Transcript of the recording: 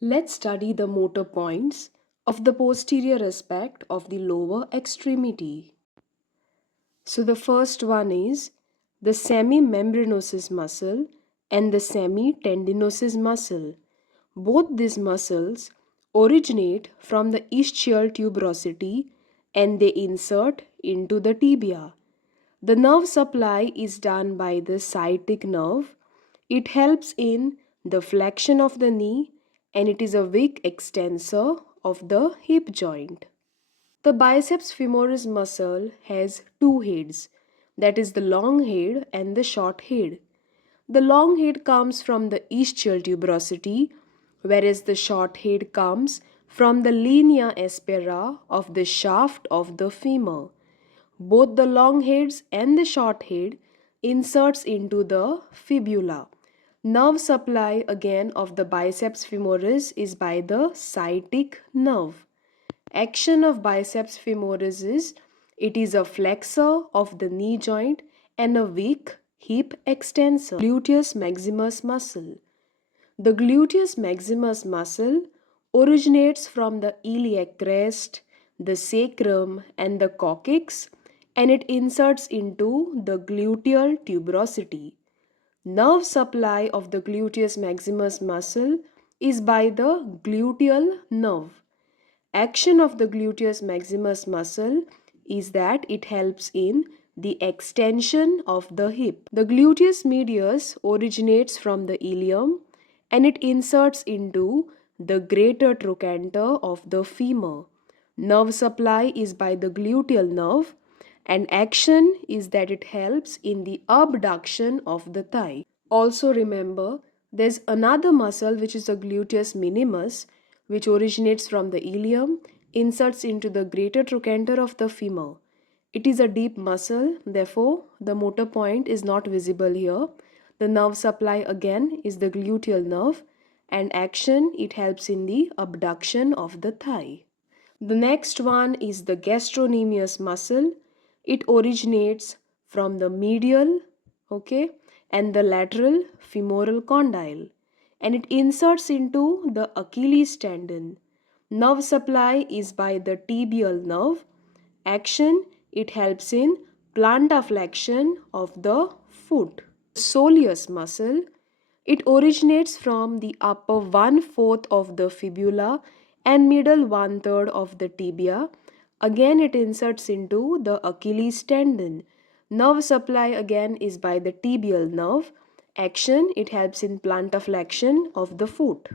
Let's study the motor points of the posterior aspect of the lower extremity. So the first one is the semimembranosus muscle and the semitendinosus muscle. Both these muscles originate from the ischial tuberosity and they insert into the tibia. The nerve supply is done by the sciatic nerve. It helps in the flexion of the knee and it is a weak extensor of the hip joint. The biceps femoris muscle has two heads, that is the long head and the short head. The long head comes from the ischial tuberosity, whereas the short head comes from the linea aspera of the shaft of the femur. Both the long heads and the short head inserts into the fibula. Nerve supply again of the biceps femoris is by the sciatic nerve. Action of biceps femoris is it is a flexor of the knee joint and a weak hip extensor. Gluteus maximus muscle. The gluteus maximus muscle originates from the iliac crest, the sacrum and the coccyx and it inserts into the gluteal tuberosity. Nerve supply of the gluteus maximus muscle is by the gluteal nerve. Action of the gluteus maximus muscle is that it helps in the extension of the hip. The gluteus medius originates from the ilium and it inserts into the greater trochanter of the femur. Nerve supply is by the gluteal nerve and action is that it helps in the abduction of the thigh. Also remember, there's another muscle which is the gluteus minimus which originates from the ilium, inserts into the greater trochanter of the femur. It is a deep muscle, therefore the motor point is not visible here. The nerve supply again is the gluteal nerve and action it helps in the abduction of the thigh. The next one is the gastrocnemius muscle. It originates from the medial, okay, and the lateral femoral condyle and it inserts into the Achilles tendon. Nerve supply is by the tibial nerve. Action it helps in plantar flexion of the foot. Soleus muscle it originates from the upper 1/4 of the fibula and middle 1/3 of the tibia. Again it inserts into the Achilles tendon. Nerve supply again is by the tibial nerve. Action it helps in plantar flexion of the foot.